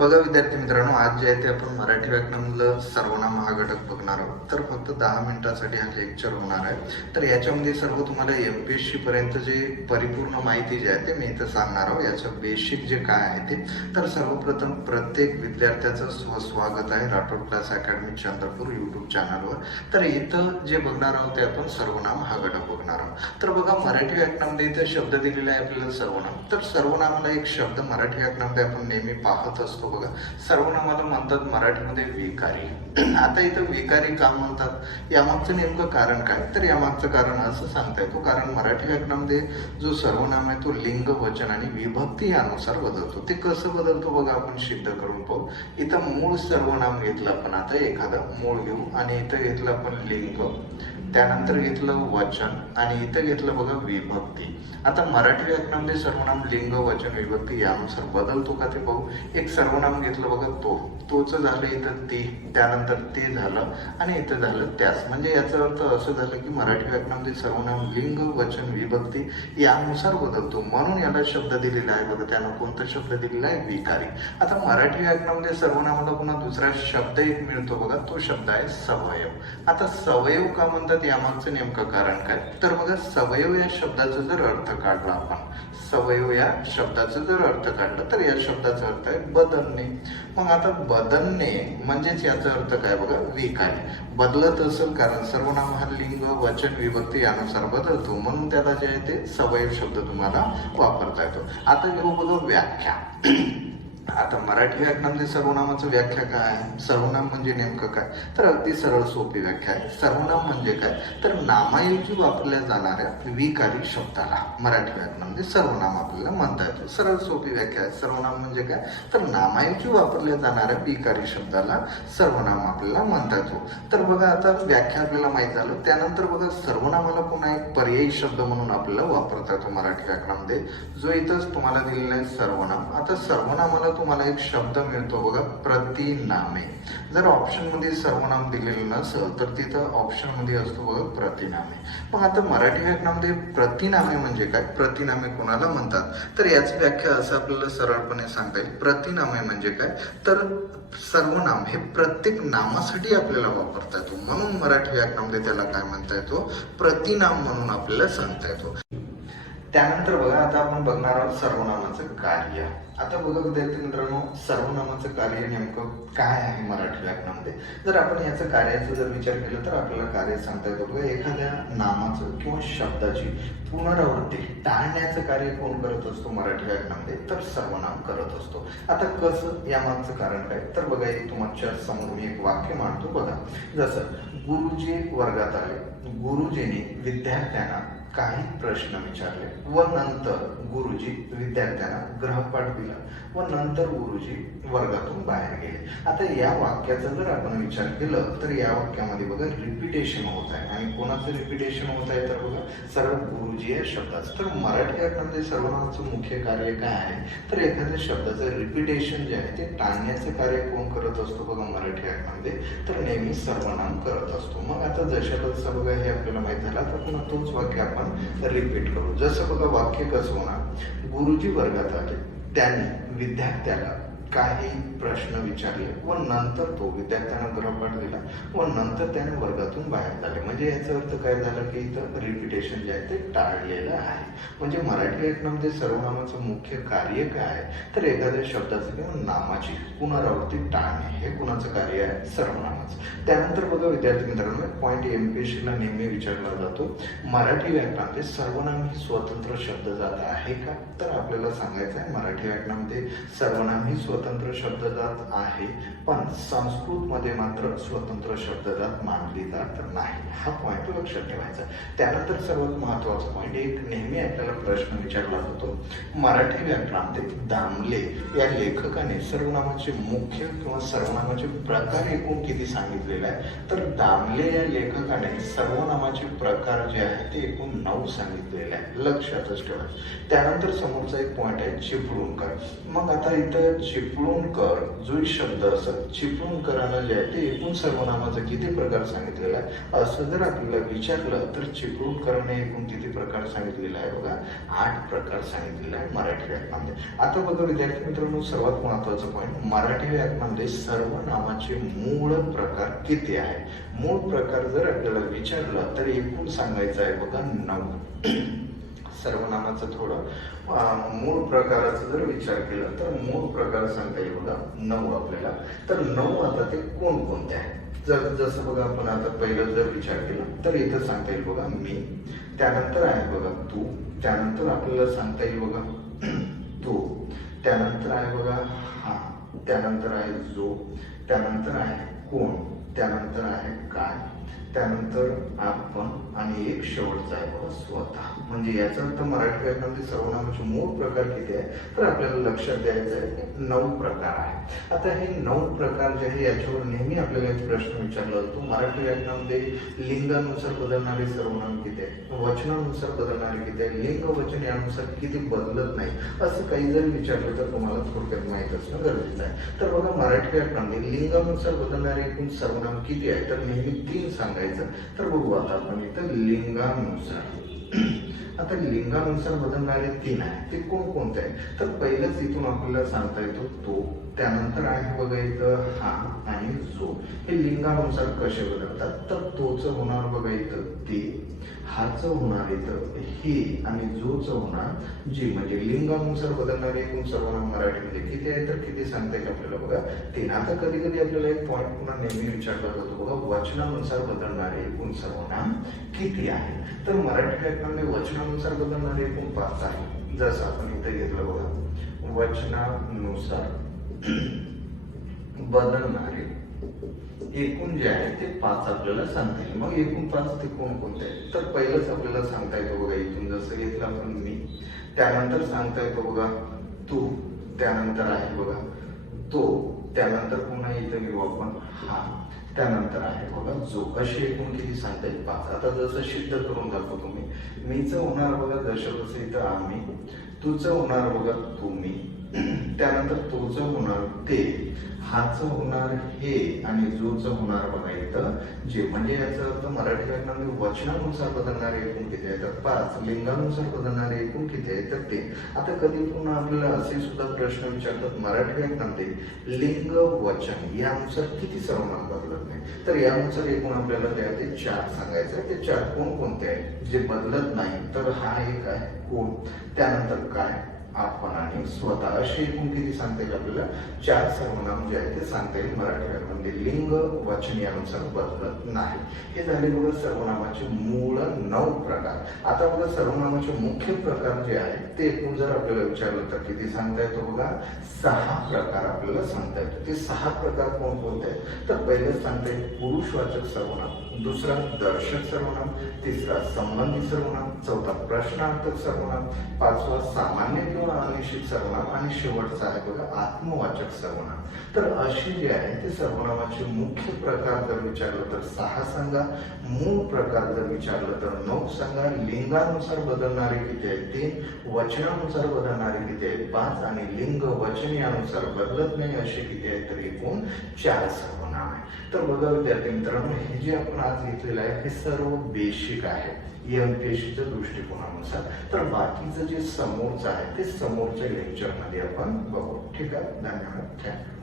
बघा विद्यार्थी मित्रांनो, आज जे आहे ते आपण मराठी व्याकरणामधलं सर्वनाम हा घटक बघणार आहोत. तर फक्त 10 मिनिटांसाठी हा लेक्चर होणार आहे. तर याच्यामध्ये सर्व तुम्हाला MPSC पर्यंत जे परिपूर्ण माहिती जी आहे ते मी इथं सांगणार आहोत. याचं बेसिक जे काय आहे ते. तर सर्वप्रथम प्रत्येक विद्यार्थ्याचं स्वागत आहे Rathod class academy Chandrapur YouTube चॅनलवर. तर इथं जे बघणार आहोत ते आपण सर्वनाम हा घटक बघणार आहोत. तर बघा मराठी व्याकरणामध्ये इथं शब्द दिलेला आहे आपल्याला सर्वनाम. तर सर्वनामाला एक शब्द मराठी व्याकरणामध्ये आपण नेहमी पाहत असतो बघा. सर्वनामाला म्हणतात मराठीमध्ये विकारी. आता इथं विकारी का म्हणतात, यामागचं नेमकं कारण काय? तर यामागचं कारण असं सांगता येतो, कारण मराठी व्याकरणामध्ये जो सर्वनाम आहे तो लिंग, वचन आणि विभक्ती यानुसार बदलतो. ते कसं बदलतो बघा, आपण सिद्ध करून पाहू. इथं मूळ सर्वनाम घेतलं आपण, आता एखादं मूळ घेऊ आणि इथं घेतलं आपण लिंग, त्यानंतर घेतलं वचन आणि इथं घेतलं बघा विभक्ती. आता मराठी व्याकरणामध्ये सर्वनाम लिंग, वचन, विभक्ती यानुसार बदलतो का ते पाहू. एक सर्वनाम घेतलं बघा तोच झालं इथं ते, त्यानंतर ते झालं आणि इथं झालं त्यास. म्हणजे याचा अर्थ असं झालं की मराठी व्याकरणामध्ये सर्वनाम लिंग, वचन, विभक्ती यानुसार बदलतो, म्हणून याला शब्द दिलेला आहे बघा. त्यानं कोणता शब्द दिलेला आहे? विकारी. आता मराठी व्याकरणामध्ये सर्वनामाला पुन्हा दुसरा शब्द एक मिळतो बघा, तो शब्द आहे सवयव. आता सवयव का म्हणतात, यामागचं नेमकं कारण काय? तर बघा, सवयव या शब्दाचा जर अर्थ काढला आपण, सवयव या शब्दाचा जर अर्थ काढला तर या शब्दाचा अर्थ आहे बदलणे. मग आता बदलणे म्हणजेच याचा अर्थ काय बघा, विकारी. बदलत असेल, कारण सर्वनाम हा लिंग, वचन, विभक्ती यानुसार बदलतो, म्हणून त्याला जे आहे ते सवयव शब्द तुम्हाला वापरता येतो. आता घेऊ बघा व्याख्या. आता मराठी व्याकरणामध्ये सर्वनामाचं व्याख्या काय आहे? सर्वनाम म्हणजे नेमकं काय? तर अगदी सरळ सोपी व्याख्या आहे. सर्वनाम म्हणजे काय? तर नामाऐवजी वापरल्या जाणाऱ्या विकारी शब्दाला मराठी व्याकरणामध्ये सर्वनाम आपल्याला म्हणता येतो. सरळ सोपी व्याख्या आहे. सर्वनाम म्हणजे काय? तर नामाऐवजी वापरल्या जाणाऱ्या विकारी शब्दाला सर्वनाम आपल्याला म्हणता येतो. तर बघा, आता व्याख्या आपल्याला माहीत झालं. त्यानंतर बघा, सर्वनामाला पुन्हा एक पर्यायी शब्द म्हणून आपल्याला वापरता येतो मराठी व्याकरणामध्ये, जो इथंच तुम्हाला दिलेला आहे सर्वनाम. आता सर्वनामाला तुम्हाला एक शब्द मिळतो बघा, प्रतिनामे. जर ऑप्शन मध्ये सर्वनाम दिलेलं नसेल तर तिथं ऑप्शन मध्ये असतो बघा प्रतिनामे. मग आता मराठी व्याकरणामध्ये प्रतिनामे म्हणजे काय? प्रतिनामे कोणाला म्हणतात? तर याची व्याख्या असं आपल्याला सरळपणे सांगता येईल. प्रतिनामे म्हणजे काय? तर सर्वनाम हे प्रत्येक नामासाठी आपल्याला वापरता येतो, म्हणून मराठी व्याकरणामध्ये त्याला काय म्हणता येतो? प्रतिनाम म्हणून आपल्याला सांगता येतो. त्यानंतर बघा, आता आपण बघणार आहोत सर्वनामाचं कार्य. आता बघा विद्यार्थी मित्रांनो, सर्वनामाचं कार्य नेमकं काय आहे मराठी व्याकरणामध्ये? जर आपण याचं कार्याचा जर विचार केला तर आपल्याला कार्य सांगता येतं बघा. एखाद्या नामाचं किंवा शब्दाची पुनरावृत्ती टाळण्याचं कार्य कोण करत असतो मराठी व्याकरणामध्ये? तर सर्वनाम करत असतो. आता कसं, यामागचं कारण काय? तर बघा, एक तुमच्या समोर मी एक वाक्य मांडतो बघा. जसं गुरुजी वर्गात आले, गुरुजींनी विद्यार्थ्यांना काही प्रश्न विचारले व नंतर गुरुजी विद्यार्थ्यांना गृहपाठ दिला व नंतर गुरुजी वर्गातून बाहेर गेले. आता या वाक्याचा जर आपण विचार केला तर या वाक्यामध्ये बघा रिपिटेशन होत आहे. आणि कोणाचं रिपिटेशन होत आहे? तर बघा, सरळ गुरुजी या शब्दाचं. तर मराठी व्याकरणामध्ये सर्वनामाचं मुख्य कार्य काय आहे? तर एखाद्या शब्दाचं रिपिटेशन जे आहे ते टाळण्याचं कार्य कोण करत असतो बघा मराठी व्याकरणामध्ये? तर नेहमी सर्वनाम करत असतो. मग आता जशा तसं बघा, हे आपल्याला माहित झालं, तर पुन्हा तोच वाक्य आपण रिपीट करू. जसं बघा, वाक्य कसं होणार? गुरुजी वर्गात आले, त्यांनी विद्यार्थ्याला काही प्रश्न विचारले व नंतर तो विद्यार्थ्यांना गृहपाठ दिला व नंतर त्याने वर्गातून बाहेर झाले. म्हणजे याचा अर्थ काय झालं की इथं रिपिटेशन जे आहे ते टाळलेलं आहे. म्हणजे मराठी व्याकरणामध्ये सर्वनामाचं मुख्य कार्य काय आहे? तर एखाद्या शब्दाचं किंवा नामाची पुनरावृत्ती टाळणे हे कुणाचं कार्य आहे? सर्वनामाचं. त्यानंतर बघा विद्यार्थी मित्रांनो, पॉईंट MPSC ला नेहमी विचारला जातो, मराठी व्याकरणामध्ये सर्वनाम ही स्वतंत्र शब्दजात आहे का? तर आपल्याला सांगायचं आहे, मराठी व्याकरणामध्ये सर्वनाम ही स्वतंत्र शब्दजात आहे, पण संस्कृत मध्ये मात्र स्वतंत्र शब्दजात मानली जात नाही. हा पॉईंट लक्षात ठेवायचा. त्यानंतर सर्वात महत्वाचा पॉईंट, एक नेहमी आपल्याला प्रश्न विचारला जातो, मराठी व्याकरणामध्ये दामले या लेखकाने सर्वनामाचे मुख्य किंवा सर्वनामाचे प्रकार एकूण किती सांगितलेले आहे? तर दामले या लेखकाने सर्वनामाचे प्रकार जे आहे ते एकूण 9 सांगितलेले आहे. लक्षातच ठेवा. त्यानंतर समोरचा एक पॉईंट आहे चिपळूणकर. मग आता इथं चिपळूणकर जो शब्द असत, चिपळूणकरांना जे आहे ते एकूण सर्वनामाचा किती प्रकार सांगितलेला आहे असं जर आपल्याला विचारलं तर चिपळूणकरांनी एकूण किती प्रकार सांगितलेला आहे बघा, 8 प्रकार सांगितलेला आहे मराठी व्याकरणामध्ये. आता बघा विद्यार्थी मित्रांनो, सर्वात महत्वाचा पॉईंट, मराठी व्याकरणामध्ये सर्वनामाचे मूळ प्रकार किती आहे. मूळ प्रकार जर आपल्याला विचारलं तर एकूण सांगायचं आहे बघा 9. सर्वनामाचं थोडं मूळ प्रकाराचा जर विचार केला तर मूळ प्रकार सांगता येईल बघा 9 आपल्याला. तर 9 आता ते कोणकोणते आहेत, जसं बघा आपण आता पहिलं जर विचार केला तर इथं सांगता येईल बघा मी, त्यानंतर आहे बघा तू, त्यानंतर आपल्याला सांगता येईल बघा तो, त्यानंतर आहे बघा हा, त्यानंतर आहे जो, त्यानंतर आहे कोण, त्यानंतर आहे काय, त्यानंतर आपण आणि एक शेवटचा आहे बघा स्वतः. म्हणजे याचा अर्थ मराठी व्याकरणामध्ये सर्वनामाचे मूळ प्रकार किती आहे तर आपल्याला लक्षात द्यायचं आहे की 9 प्रकार आहे. आता हे 9 प्रकार जे आहे याच्यावर नेहमी आपल्याला एक प्रश्न विचारला जातो, मराठी व्याकरणामध्ये लिंगानुसार बदलणारे सर्वनाम किती आहे, वचनानुसार बदलणारे किती आहे, लिंग वचन यानुसार किती बदलत नाही, असं काही जर विचारलं तर तुम्हाला थोडक्यात माहित असणं गरजेचं आहे. तर बघा मराठी व्याकरणामध्ये लिंगानुसार बदलणारे एकूण सर्वनाम किती आहे तर नेहमी 3 सांगायचं. तर बघू आता आपण इथं लिंगानुसार. आता लिंगानुसार बदलणारे 3 आहे, ते कोणकोणते आहे तर पहिलंच इथून आपल्याला सांगता येतो तो, त्यानंतर आहे बघा इथं हा आणि जो. हे लिंगानुसार कसे बदलतात तर तोच होणार बघा इथं ते, हाच होणार इथं हे आणि जोच होणार जी. म्हणजे लिंगानुसार बदलणारे एकूण सर्वनाम मराठीमध्ये किती आहे तर किती सांगता येईल आपल्याला बघा 3. आता कधी कधी आपल्याला एक पॉईंट पुन्हा नेहमी विचारला जातो बघा, वचनानुसार बदलणारे एकूण सर्वनाम किती आहे तर मराठी व्याकरणामध्ये वचनानुसार बदलणारे एकूण 5 आहे. जसं आपण इथे घेतलं बघा, वचनानुसार बदलणारे एकूण जे आहे ते 5 आपल्याला सांगता येईल. मग एकूण 5 ते कोणकोणते आहेत तर पहिलंच आपल्याला सांगता येतो बघा इथून, जसं घेतलं आपण मी, त्यानंतर सांगता येतो बघा तू, त्यानंतर आहे बघा तो, त्यानंतर पुन्हा इथं घेऊ आपण हा, त्यानंतर आहे बघा जो. असे एकूण किती सांगता येईल 5. आता जसं सिद्ध करून दाखवतो मी, मीच होणार बघा जसं इथं आम्ही, तुझं होणार बघा तुम्ही, त्यानंतर तोच होणार ते, हाच होणार हे आणि जोच होणार बघा इथं जे. म्हणजे याचा अर्थ मराठी व्याकरणामध्ये वचनानुसार बदलणारे एकूण किती आहे तर 5, लिंगानुसार बदलणारे एकूण किती आहे तर ते. आता कधी पुन्हा आपल्याला असे सुद्धा प्रश्न विचारतात मराठी व्याकरणामध्ये लिंग वचन यानुसार किती सर्वनाम बदलत नाही तर यानुसार एकूण आपल्याला त्या ते 4 सांगायचं. ते 4 कोणकोणते आहेत जे बदलत नाही तर हा एक आहे कोण, त्यानंतर काय, आपण आणि स्वतः. असे एकूण किती सांगता येईल आपल्याला 4 सर्वनाम जे आहे ते सांगता येईल मराठी व्याकरणामध्ये लिंग वचन यानुसार बदलत नाही. हे झाले बघा सर्वनामाचे मूळ 9 प्रकार. आता बघा सर्वनामाचे मुख्य प्रकार जे आहे ते एकूण जर आपल्याला विचारलं तर किती सांगता येतो बघा 6 प्रकार आपल्याला सांगता येतो. ते 6 प्रकार कोणकोणते आहेत तर पहिलं सांगता येईल पुरुषवाचक सर्वनाम, दुसरा दर्शक सर्वनाम, तिसरा संबंधी सर्वनाम, चौथा प्रश्नार्थक सर्वनाम, 5वा सामान्य किंवा अनिश्चित सर्वनाम आणि शेवटचा आहे बघा आत्मवाचक सर्वनाम. तर असे जे आहे ते सर्वनामाचे मुख्य प्रकार जर विचारलं तर 6 सांगा, मूळ प्रकार जर विचारलं तर 9 सांगा, लिंगानुसार बदलणारे किती आहेत 3, वचनानुसार बदलणारे किती आहेत 5 आणि लिंग वचन यानुसार बदलत नाही असे किती आहेत तर एकूण 4 सर्वनाम आहे. तर बघा विद्यार्थी मित्रांनो, हे जे आपण आज घेतलेलं आहे हे सर्व बेसिक आहे एमपीएससीच्या दृष्टिकोनानुसार. तर बाकीचं जे समोरचं आहे ते समोरच्या लेक्चरमध्ये आपण बघू. ठीक आहे, धन्यवाद.